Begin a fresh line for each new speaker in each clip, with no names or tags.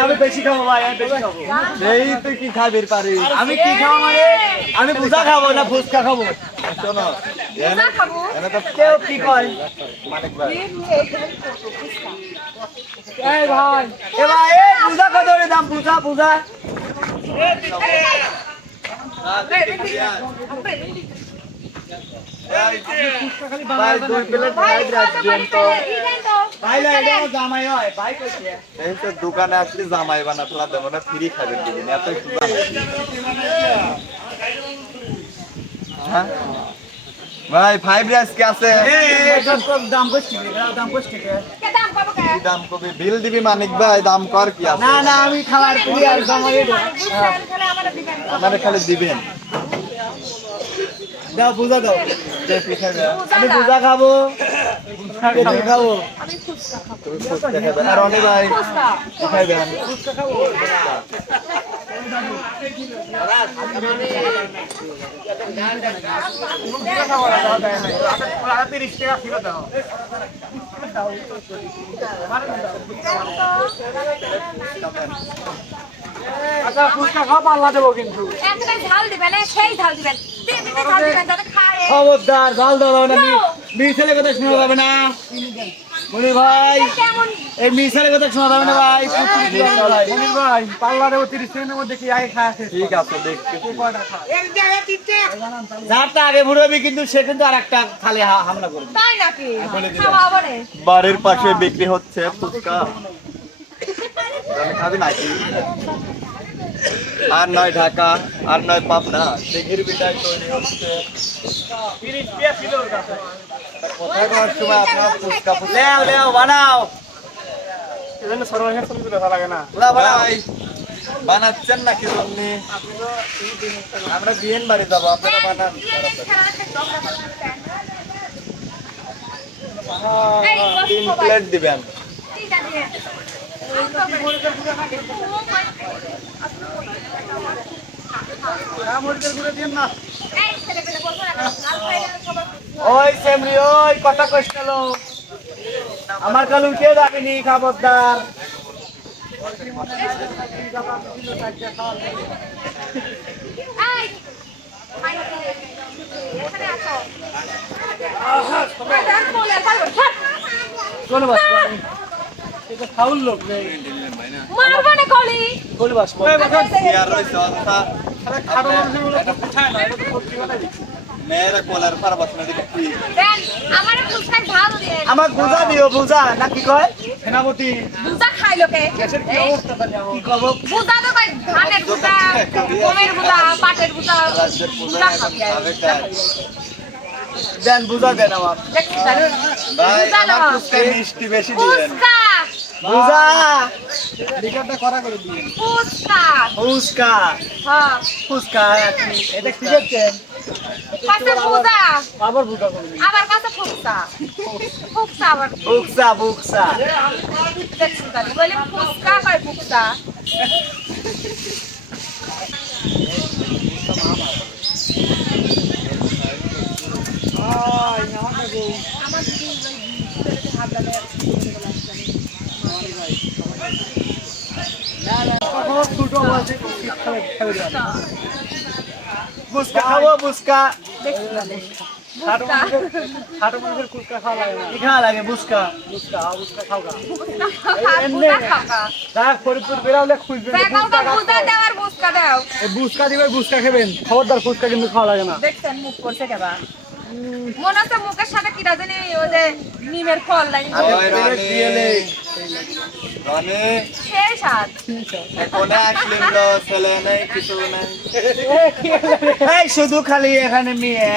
আমি বেশি খাব ভাই আমি বেশি খাব
এই তুই কি খাবির পারি
আমি কি খাব মানে আমি বুঝা খাব না ফুচকা খাব
শোনো এনে এনে তো
কেউ কি
ভাই
এ ভাই এ বুঝা কত করে দাম বুঝা বুঝা
দোকানে আসলে জামাই বানা ফেলা দেবো না ফ্রি খাবেন দিবেন এত হ্যাঁ? ভাই ফাইভ রাইস কে আছে?
এ দাম দাম
কবি? বিল দিবি মানিক ভাই দাম কর কি আছে?
না না আমি খাবার পুরি আর জামাই দেবো
আমারে খালি দিবেন।
দাও, বুঝা দাও।
খাবে
আমি বুঝা খাব। খাব।
তুমি ফুচকা আর অনি ভাই খাইবেন
ফিরত আচ্ছা ফুচকা খাওয়া পাল্লা দেবো কিন্তু।
ঝাল দিবেন সেই ঝাল দিবেন দিয়ে দিতে ঝাল দিবেন যাতে খায়
খবরদার জাল দেওয়া না মিছেলে কথা শোনা যাবে না। মনির ভাই এই মিছেলে কথা শোনা যাবে না ভাই। মনির ভাই পাল্লা দেবো তিরিশ সেকেন্ডের মধ্যে কি আগে খায়
ঠিক আছে
যারটা আগে ভুড়বি কিন্তু সে কিন্তু আর একটা খালি হা- হামলা করবে।
তাই নাকি?
বাড়ির পাশে বিক্রি হচ্ছে ফুচকা। খাবি নাকি আর নয় ঢাকা আর নয় পাবনা। দিঘির বিটায় তৈরি হচ্ছে কোথায় কোথায় সময় আপনার ফুচকা ফুচকা
লেও লেও বানাও।
ভাই বানাচ্ছেন নাকি আপনি? আমরা বিয়েন বাড়ি যাব আপনারা বানান। তিন প্লেট দিবেন।
ওই সেমরি ওই কথা আমার কাল উঠে যাবিনি খবরদার কোন লোক রে
কলি?
বাস
মেয়েরা কোলার পার
আমার ফুসকায় দিয়ে
আমার বুঝা দিও বুঝা না কি কয়? সেনাপতি।
বুঝা খাই লোকে।
কি কব?
বুঝা তো ভাই ধানের বুঝা গমের বুঝা পাটের বুঝা বুঝা খাবি আর।
খাবে তাই
দেন বুঝা দেন আমার
ভাই
বুঝা
আমার মিষ্টি বেশি দিবেন।
বুঝা
টিকারটা করা করে দিবেন
ফুসকা
ফুসকা
হ্যাঁ
ফুসকা এটা কি করছেন
কাছে
আবার
আবার কাছে ফুসকা ফুসকা আবার দেখছি জানি বলে ফুসকা কয় আমার দিদি হাত লাগায়
বুসকা খাব বুসকা
ফুসকা
হাটো মানুষের ফুসকা খাওয়া লাগে না কি খাওয়া লাগে বুসকা বুসকা হ্যাঁ বুসকা খাও গা
বুঝা খাওয়া
দেখ ফরিদপুর বেরালে খুঁজবেন
বুঝকা দাও।
বুসকা দিবে বুসকা খাবেন। খবরদার ফুসকা কিন্তু খাওয়া লাগে না।
দেখছেন মুখ করছে কেবা। মনে হচ্ছে মুখের সাথে কিরা জানি ওই যে নিমের ফল লাগে
ওই রানী রানী
সেই স্বাদ।
তো ছেলে নেই কিছু নেই।
শুধু খালি এখানে মেয়ে।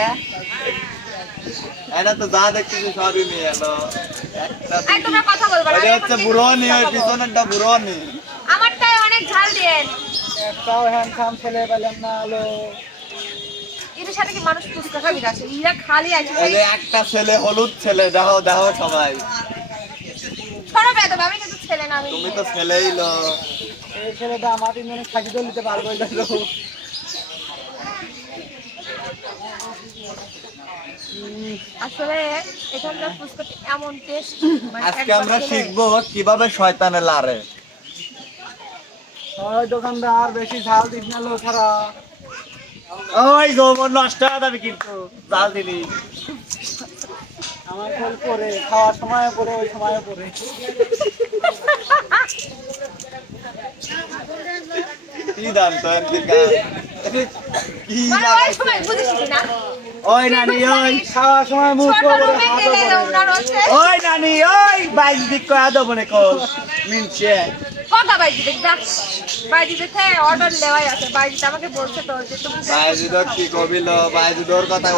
এটা তো যা দেখতেছি সবই মেয়ে এলো। একটা
এই কথা বলবা
হচ্ছে বুড়নি ওই পিছনেরটা বুড়নি।
আমারটাই অনেক ঝাল দিয়েন
একটাও হ্যান্ডসাম ছেলে পেলেন না আলো।
এদের সাথে কি মানুষ ফুচকা খাবি না? ইরা খালি আছে
একটা ছেলে হলুদ ছেলে দেখো দেখো সবাই।
ছোট বেদব আমি কিন্তু ছেলে না আমি
তুমি তো ছেলেই লো
এই ছেলেটা আমার তিনজনে থাকি তো নিতে পারব এটা তো।
আসলে এখানকার ফুচকাটা এমন টেস্ট
আজকে আমরা শিখব কীভাবে শয়তানে লারে।
দোকানদার বেশি ঝাল দিস না লো ছাড়া।
ওই যৌবন নষ্ট হয়ে যাবে কিন্তু। জাল দিলি।
আমার ফল করে খাওয়ার সময় করে ওই সময় করে
কি দাম তো এর দিকে? কি
মানে
দাম?
ওই
নানি ওই খাওয়ার সময় মুখ করে
ওই নানি ওই বাইশ দিক করে দেবো নে কল মিনছে।
কথা বাইজি দেখ অর্ডার আছে।
কথা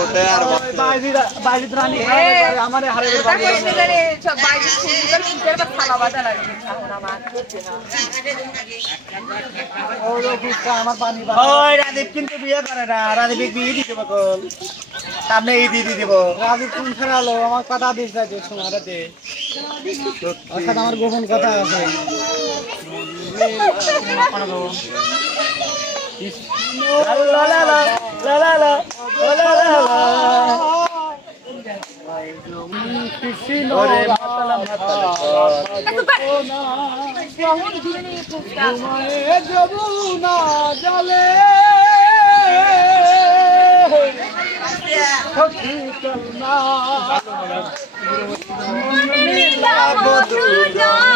আর কিন্তু বিয়ে করে না রাদীপ বিয়ে দিতে বল সামনে এই দিয়ে দিব।
রাজীব কোন ফেরালো আমার কথা দিস আমার গোপন কথা আছে।
যমুনা জলে সখী কন্যা বদুনা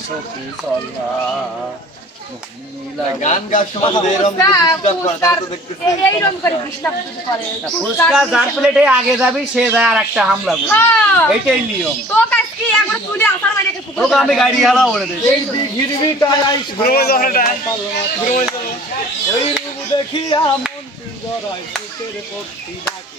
সখী সল্লা
গান গাছ সময় হ্যাঁ, এরকম
ফুচকা হ্যাঁ, যার প্লেটে আগে যাবি সে যায় আর একটা হামলা করবি। এটাই নিয়ম।
তোকে আমি গাড়ি হালা বলে দেবো
ঘিরবি তাই ওই রূপ দেখিয়া মন্ত্রী জড়াই সুতের পক্ষী ডাকে।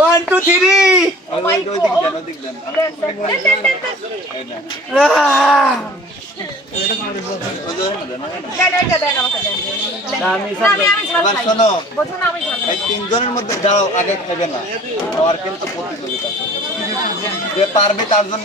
ওয়ান তিনজনের মধ্যে যাও আগে খাবে না। আর কিন্তু প্রতিযোগিতা। যে পারবে তার জন্য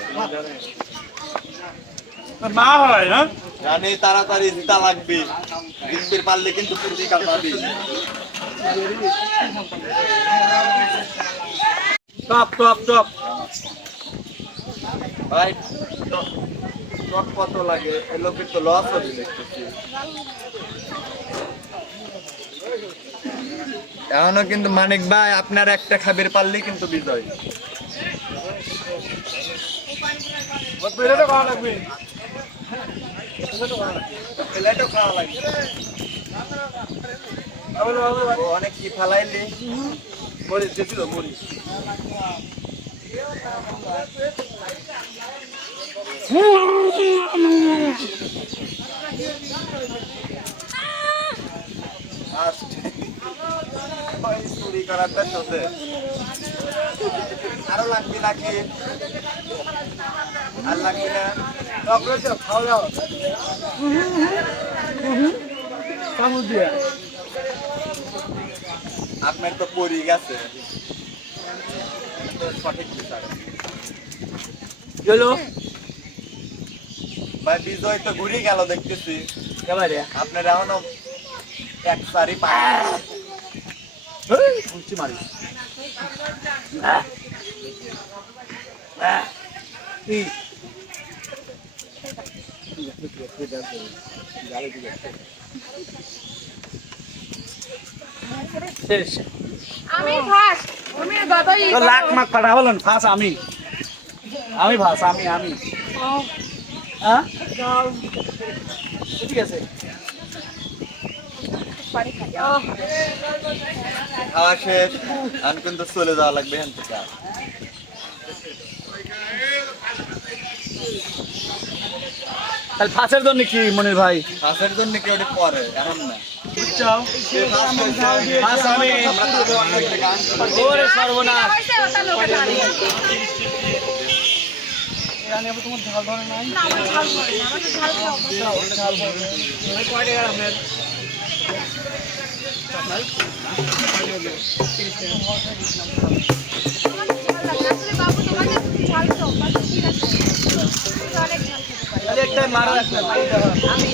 মা হয় না
জানি তাড়াতাড়ি জিতা লাগবে। জিততে পারলে কিন্তু পুরস্কার পাবি
টপ টপ টপ।
ভাই কত লাগে? লোকের তো লস দেখতেছি। এখনও কিন্তু মানিক ভাই আপনার একটা খাবির পারলেই কিন্তু বিজয়।
প্লেটে খাওয়া লাগবে।
প্লেটও খাওয়া লাগবে। অনেক কি ফালাইলি? মরিচ দিয়েছিল মরিচ। ওই চুরি করাটা সোজে আরও লাগবে নাকি? আপনার তো পরি গেছে সঠিক ভাই বিজয় তো ঘুরে গেল দেখতেছি
কেমন রে
আপনার এখনও এক সারি পা
এই, উঁচি মারি
আমি ফার্স্ট আমি দাদাই
লাখ মাখ পাঠা হলেন ফাঁস আমি। আমি ফাঁস আমি আমি। হ্যাঁ? ঠিক আছে।
খাওয়া শেষ আমি কিন্তু চলে যাওয়া লাগবে এখান
তাহলে ফাঁসের জন্য কি মনির ভাই?
ফাঁসের জন্য কেউ ওটা পরে? এখন না।
না আমার ঝাল তো
একটা মারা একটা।
আমি